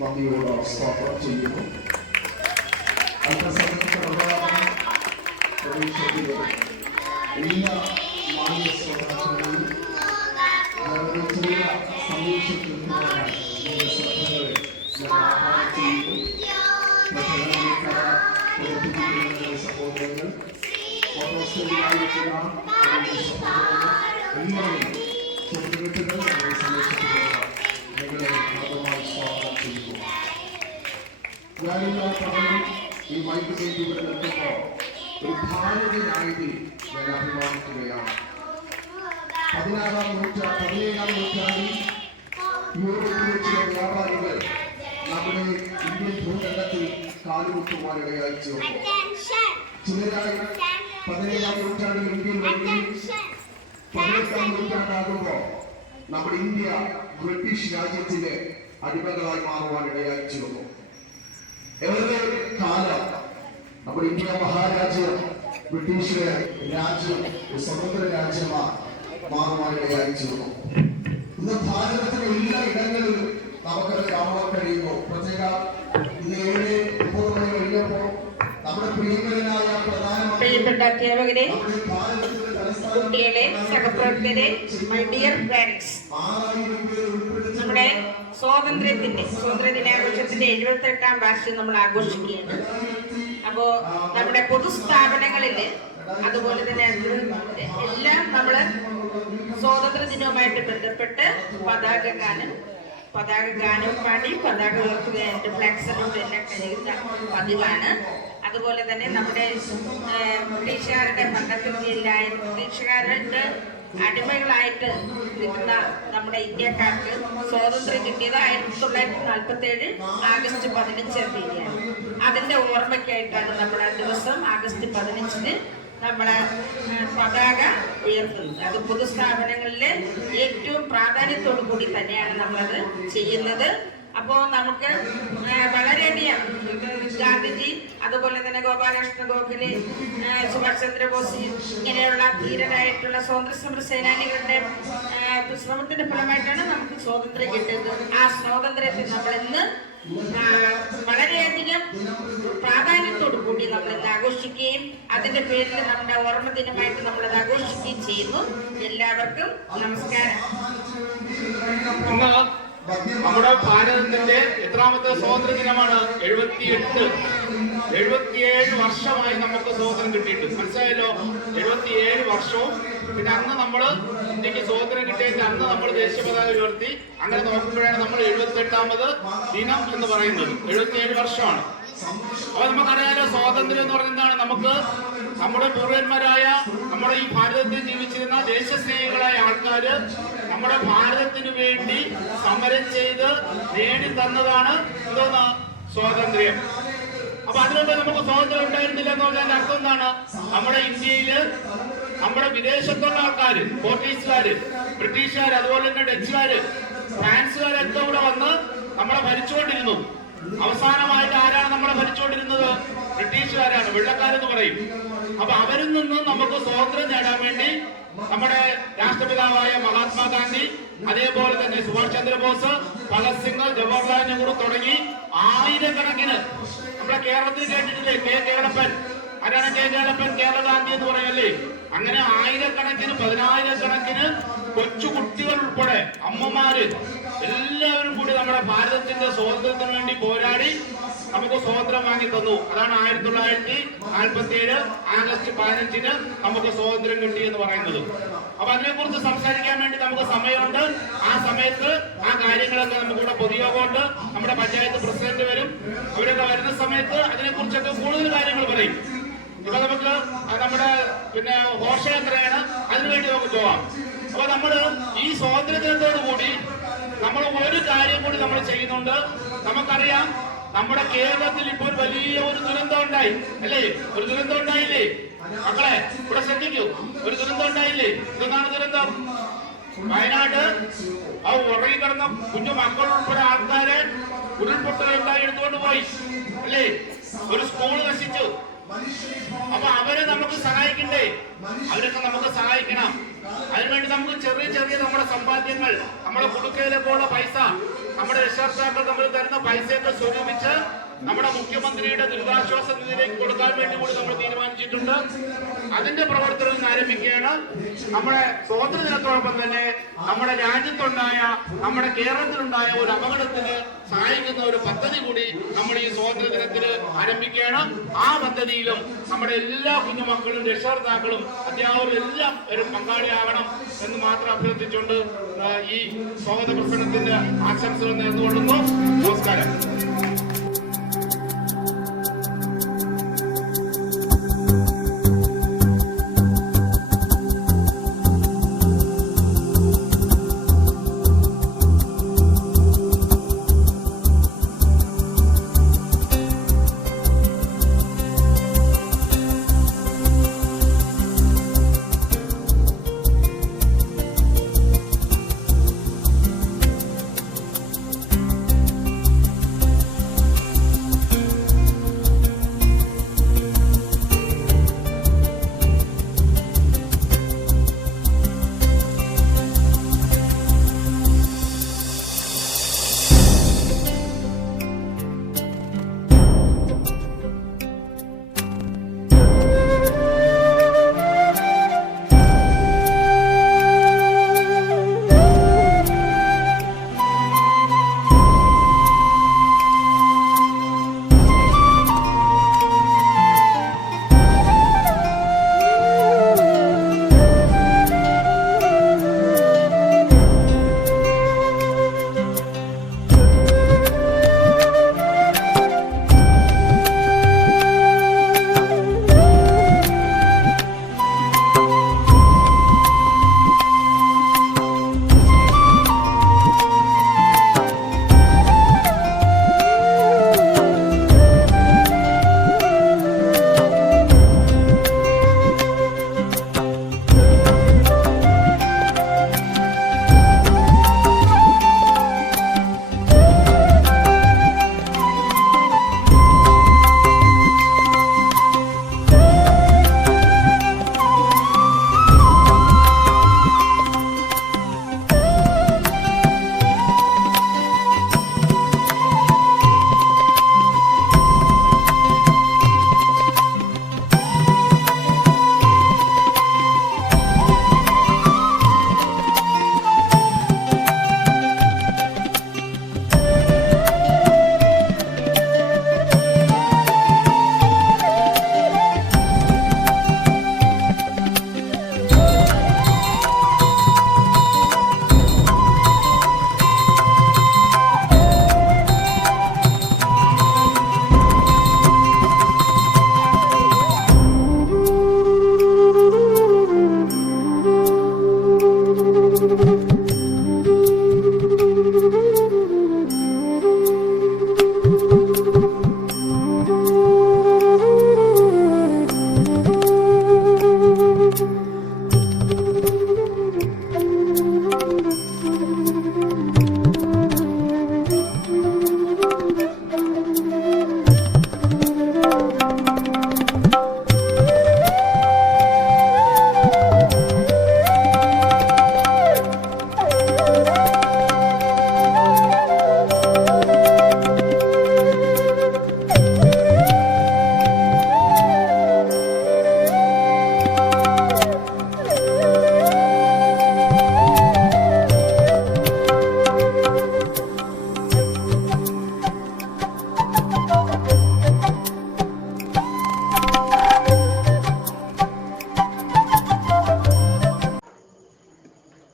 നന്ദിയോട് സ്തോത്രം ചെയ്യുന്നു. അല്പസമയത്തിനോടൊപ്പം പ്രതീക്ഷയിലെ എല്ലാ മാന്യ ശ്രോതാക്കളെയും ചെറിയ സന്ദേശത്തിൽ ശ്രദ്ധകളെ ഞാൻ ആഹ്വാനം ചെയ്യുന്നു. സഹോദരങ്ങൾ ഓസ്ട്രേലിയയിലായിരിക്കുന്ന എല്ലാവരും സുഹൃത്തുക്കൾ സന്ദേശത്തിലുള്ള നിങ്ങളെ ഭാഗമായി സ്വാഗതം ചെയ്യുന്നു. ഞാനിന്ന് പറഞ്ഞു ഈ മൈക്ക് വേണ്ടി ഇവിടെ നിൽക്കുമ്പോൾ ഒരു ഭാരതീയനായി ഞാൻ അഭിമാനിക്കുകയാണ്. 17-ാം നൂറ്റാണ്ടിൽ യൂറോപ്പിലെ ചില വ്യാപാരികൾ നമ്മുടെ ഇന്ത്യൻ ഭൂഖണ്ഡത്തിൽ കാലുകുത്തുവാനിടയായി ചേർന്നു. ചിലരായി 17-ാം നൂറ്റാണ്ടിൽ ഇന്ത്യൻ വരികയും 18-ാം നൂറ്റാണ്ടാകുമ്പോൾ നമ്മുടെ ഇന്ത്യ ബ്രിട്ടീഷ് രാജ്യത്തിന്റെ അടിമകളായി മാറുവാനിടയായി ചേർന്നു. ഏറെ കാലം നമ്മുടെ ഇന്ത്യ മഹാരാജ്യം ബ്രിട്ടീഷ് രാജ്യം സ്വതന്ത്ര രാജ്യമായി മാറുവാനിടയായി ചേർന്നു. ഇന്ന് ഭാരതത്തിലെ എല്ലാ ഇടങ്ങളിലും നമുക്കത് കാണുവാൻ കഴിയുന്നു. പ്രത്യേക ഇത് 7:30 മണി കഴിഞ്ഞപ്പോൾ നമ്മുടെ പ്രിയങ്കരനായ പ്രിയപ്പെട്ട അധ്യാപകരെ, കുട്ടികളെ, സഹപ്രവർത്തകരെ, മൈ ഡിയർ പാരന്റ്സ്, നമ്മുടെ സ്വാതന്ത്ര്യ ദിനാഘോഷത്തിന്റെ 78-ാം വാർഷികം നമ്മൾ ആഘോഷിക്കുകയാണ്. അപ്പോ നമ്മുടെ പൊതുസ്ഥാപനങ്ങളില് അതുപോലെ തന്നെ എല്ലാം നമ്മള് സ്വാതന്ത്ര്യ ദിനവുമായിട്ട് ബന്ധപ്പെട്ട് പതാക ഗാനം പാടി പതാക ഉയർത്തുകയായിട്ട് ഫ്ലാക്സ് എല്ലാം കഴിയുന്ന പതിവാണ്. അതുപോലെ തന്നെ നമ്മുടെ ബ്രിട്ടീഷുകാരുടെ ബ്രിട്ടീഷുകാരുടെ അടിമകളായിട്ട് നിൽക്കുന്ന നമ്മുടെ ഇന്ത്യക്കാർക്ക് സ്വാതന്ത്ര്യം കിട്ടിയത് 1947 ആഗസ്റ്റ് 15 തീയതിയാണ്. അതിന്റെ ഓർമ്മയ്ക്കായിട്ടാണ് നമ്മുടെ ദിവസം ആഗസ്റ്റ് 15 നമ്മളെ പതാക ഉയർത്തുന്നത്. അത് പൊതുസ്ഥാപനങ്ങളിലെ ഏറ്റവും പ്രാധാന്യത്തോടു കൂടി തന്നെയാണ് നമ്മളത് ചെയ്യുന്നത്. അപ്പോൾ നമുക്ക് വളരെയധികം ഗാന്ധിജി, അതുപോലെ തന്നെ ഗോപാലകൃഷ്ണ ഗോഖലെ, സുഭാഷ് ചന്ദ്രബോസ് ഇങ്ങനെയുള്ള ധീരരായിട്ടുള്ള സ്വാതന്ത്ര്യ സമര സേനാനികളുടെ ശ്രമത്തിന്റെ ഫലമായിട്ടാണ് നമുക്ക് സ്വാതന്ത്ര്യം കിട്ടുന്നത്. ആ സ്വാതന്ത്ര്യത്തിൽ നമ്മൾ ഇന്ന് വളരെയധികം പ്രാധാന്യത്തോടു കൂടി നമ്മൾ ഇന്ന് ആഘോഷിക്കുകയും അതിന്റെ പേരിൽ നമ്മുടെ ഓർമ്മ ദിനമായിട്ട് നമ്മളത് ആഘോഷിക്കുകയും ചെയ്യുന്നു. എല്ലാവർക്കും നമസ്കാരം. നമ്മുടെ ഭാരതത്തിന്റെ എത്രാമത്തെ സ്വാതന്ത്ര്യ ദിനമാണ്? 77 വർഷമായി നമുക്ക് സ്വാതന്ത്ര്യം കിട്ടിയിട്ട്. മനസ്സിലായല്ലോ, 77 വർഷവും. പിന്നെ അന്ന് നമ്മള് ഇന്ത്യക്ക് സ്വാതന്ത്ര്യം കിട്ടിയിട്ട് അന്ന് നമ്മൾ ദേശീയ പതാക ഉയർത്തി. അങ്ങനെ നോക്കുമ്പോഴാണ് നമ്മൾ 78ാമത് ദിനം എന്ന് പറയുന്നത്. 77 വർഷമാണ്. അപ്പൊ നമുക്കറിയാലോ, സ്വാതന്ത്ര്യം എന്ന് പറയുന്നതാണ് നമുക്ക് നമ്മുടെ പൂർവന്മാരായ നമ്മുടെ ഈ ഭാരതത്തിൽ ജീവിച്ചിരുന്ന ദേശസ്നേഹികളായ ആൾക്കാര് നമ്മുടെ ഭാരതത്തിന് വേണ്ടി സമരം ചെയ്ത് നേടി തന്നതാണ് എന്തോന്ന്? സ്വാതന്ത്ര്യം. അപ്പൊ അതിനുമ്പ് നമുക്ക് സ്വാതന്ത്ര്യം ഉണ്ടായിരുന്നില്ല എന്ന് പറഞ്ഞാൽ അർത്ഥം എന്താണ്? നമ്മുടെ ഇന്ത്യയില് നമ്മുടെ വിദേശത്തുള്ള ആൾക്കാര്, പോർച്ചുഗീസുകാര്, ബ്രിട്ടീഷുകാര്, അതുപോലെ തന്നെ ഡച്ചുകാര്, ഫ്രാൻസുകാരൊക്കെ ഇവിടെ വന്ന് നമ്മളെ ഭരിച്ചുകൊണ്ടിരുന്നു. അവസാനമായിട്ട് ആരാണ് നമ്മളെ ഭരിച്ചുകൊണ്ടിരുന്നത്? ബ്രിട്ടീഷുകാരാണ്, വെള്ളക്കാരെന്ന് പറയും. അപ്പൊ അവരിൽ നിന്ന് നമുക്ക് സ്വാതന്ത്ര്യം നേടാൻ വേണ്ടി നമ്മുടെ രാഷ്ട്രപിതാവായ മഹാത്മാഗാന്ധി, അതേപോലെ തന്നെ സുഭാഷ് ചന്ദ്രബോസ്, ഭഗത് സിംഗ്, ജവഹർലാൽ നെഹ്റു തുടങ്ങി ആയിരക്കണക്കിന്, നമ്മുടെ കേരളത്തിൽ കേട്ടിട്ടില്ലേ കെ കേളപ്പൻ? ആരാണ് കെ കേളപ്പൻ? കേരള ഗാന്ധി എന്ന് പറയല്ലേ? അങ്ങനെ ആയിരക്കണക്കിന് 10,000-കണക്കിന് കൊച്ചു കുട്ടികൾ ഉൾപ്പെടെ അമ്മമാര് എല്ലാവരും കൂടി നമ്മുടെ ഭാരതത്തിന്റെ സ്വാതന്ത്ര്യത്തിന് വേണ്ടി പോരാടി നമുക്ക് സ്വാതന്ത്ര്യം വാങ്ങി തന്നു. അതാണ് 1947 ആഗസ്റ്റ് 15 നമുക്ക് സ്വാതന്ത്ര്യം കിട്ടി എന്ന് പറയുന്നത്. അപ്പൊ അതിനെക്കുറിച്ച് സംസാരിക്കാൻ വേണ്ടി നമുക്ക് സമയമുണ്ട്. ആ സമയത്ത് ആ കാര്യങ്ങളൊക്കെ നമുക്കിവിടെ പൊതുയോഗമുണ്ട്. നമ്മുടെ പഞ്ചായത്ത് പ്രസിഡന്റ് വരും. അവരൊക്കെ വരുന്ന സമയത്ത് അതിനെക്കുറിച്ചൊക്കെ കൂടുതൽ കാര്യങ്ങൾ പറയും. ഇപ്പൊ നമുക്ക് നമ്മുടെ ഘോഷയാത്രയാണ്, അതിനുവേണ്ടി നമുക്ക് പോവാം. അപ്പൊ നമ്മള് ഈ സ്വാതന്ത്ര്യത്തോടു കൂടി നമ്മൾ ഒരു കാര്യം കൂടി നമ്മൾ ചെയ്യുന്നുണ്ട്. നമുക്കറിയാം, നമ്മുടെ കേരളത്തിൽ ഇപ്പോൾ വലിയ ഒരു ദുരന്തം ഉണ്ടായി അല്ലേ? ഒരു ദുരന്തം ഉണ്ടായില്ലേ മക്കളെ? ഇവിടെ ശ്രദ്ധിക്കൂ, ഒരു ദുരന്തം ഉണ്ടായില്ലേ? എന്താണ് ദുരന്തം? വയനാട് ആ ഉറങ്ങി കിടന്ന കുഞ്ഞു മക്കൾ ഉൾപ്പെടെ ആൾക്കാരെ ഉരുൾപൊട്ടലുണ്ടായി എടുത്തുകൊണ്ട് പോയി അല്ലേ? ഒരു സ്കൂൾ നശിച്ചു. അപ്പൊ അവരെ നമുക്ക് സഹായിക്കണ്ടേ? അവരൊക്കെ നമുക്ക് സഹായിക്കണം. അതിനുവേണ്ടി നമുക്ക് ചെറിയ ചെറിയ നമ്മുടെ സമ്പാദ്യങ്ങൾ, നമ്മുടെ കുടുക്കയിലൊക്കെ ഉള്ള പൈസ നമ്മുടെ രക്ഷകർത്താക്കൾ നമ്മൾ തരുന്ന പൈസയൊക്കെ സ്വരൂപിച്ച് നമ്മുടെ മുഖ്യമന്ത്രിയുടെ ദുരിതാശ്വാസ നിധിയിലേക്ക് കൊടുക്കാൻ വേണ്ടി കൂടി നമ്മൾ തീരുമാനിച്ചിട്ടുണ്ട്. അതിന്റെ പ്രവർത്തനം ഇന്ന് ആരംഭിക്കുകയാണ്. നമ്മുടെ സ്വാതന്ത്ര്യ ദിനത്തോടൊപ്പം തന്നെ നമ്മുടെ രാജ്യത്തുണ്ടായ, നമ്മുടെ കേരളത്തിലുണ്ടായ ഒരു അപകടത്തിന് സഹായിക്കുന്ന ഒരു പദ്ധതി കൂടി നമ്മൾ ഈ സ്വാതന്ത്ര്യ ദിനത്തിൽ ആരംഭിക്കുകയാണ്. ആ പദ്ധതിയിലും നമ്മുടെ എല്ലാ കുഞ്ഞുമക്കളും രക്ഷകർത്താക്കളും അധ്യാപകരും എല്ലാം ഒരു പങ്കാളിയാകണം എന്ന് മാത്രം അഭ്യർത്ഥിച്ചുകൊണ്ട് ഈ സ്വാഗത പ്രസംഗത്തിന്റെ ആശംസകൾ നേർന്നുകൊള്ളുന്നു. നമസ്കാരം.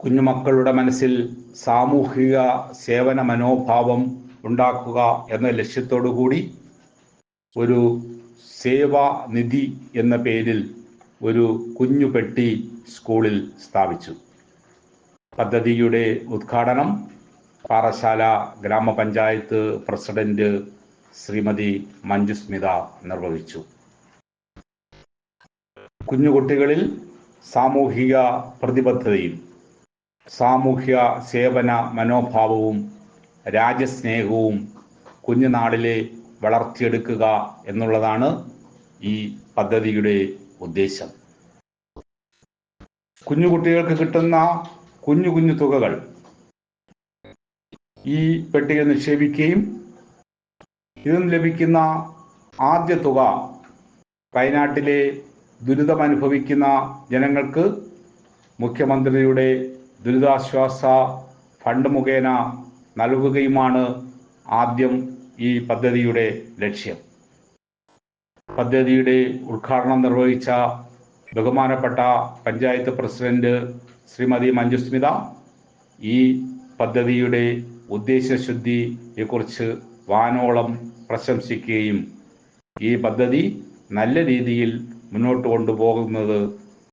കുഞ്ഞുമക്കളുടെ മനസ്സിൽ സാമൂഹിക സേവന മനോഭാവം ഉണ്ടാക്കുക എന്ന ലക്ഷ്യത്തോടുകൂടി ഒരു സേവാ നിധി എന്ന പേരിൽ ഒരു കുഞ്ഞു പെട്ടി സ്കൂളിൽ സ്ഥാപിച്ചു. പദ്ധതിയുടെ ഉദ്ഘാടനം പാറശാല ഗ്രാമപഞ്ചായത്ത് പ്രസിഡന്റ് ശ്രീമതി മഞ്ജുസ്മിത നിർവഹിച്ചു. കുഞ്ഞുകുട്ടികളിൽ സാമൂഹിക പ്രതിബദ്ധതയും സാമൂഹ്യ സേവന മനോഭാവവും രാജ്യസ്നേഹവും കുഞ്ഞുനാളിലെ വളർത്തിയെടുക്കുക എന്നുള്ളതാണ് ഈ പദ്ധതിയുടെ ഉദ്ദേശം. കുഞ്ഞുകുട്ടികൾക്ക് കിട്ടുന്ന കുഞ്ഞു കുഞ്ഞു തുകകൾ ഈ പെട്ടിയിൽ നിക്ഷേപിക്കുകയും ഇതിൽ ലഭിക്കുന്ന ആദ്യ തുക വയനാട്ടിലെ ദുരിതമനുഭവിക്കുന്ന ജനങ്ങൾക്ക് മുഖ്യമന്ത്രിയുടെ ദുരിതാശ്വാസ ഫണ്ട് മുഖേന നൽകുകയുമാണ് ആദ്യം ഈ പദ്ധതിയുടെ ലക്ഷ്യം. പദ്ധതിയുടെ ഉദ്ഘാടനം നിർവഹിച്ച ബഹുമാനപ്പെട്ട പഞ്ചായത്ത് പ്രസിഡന്റ് ശ്രീമതി മഞ്ജുസ്മിത ഈ പദ്ധതിയുടെ ഉദ്ദേശശുദ്ധിയെക്കുറിച്ച് വാനോളം പ്രശംസിക്കുകയും ഈ പദ്ധതി നല്ല രീതിയിൽ മുന്നോട്ട് കൊണ്ടുപോകുന്നത്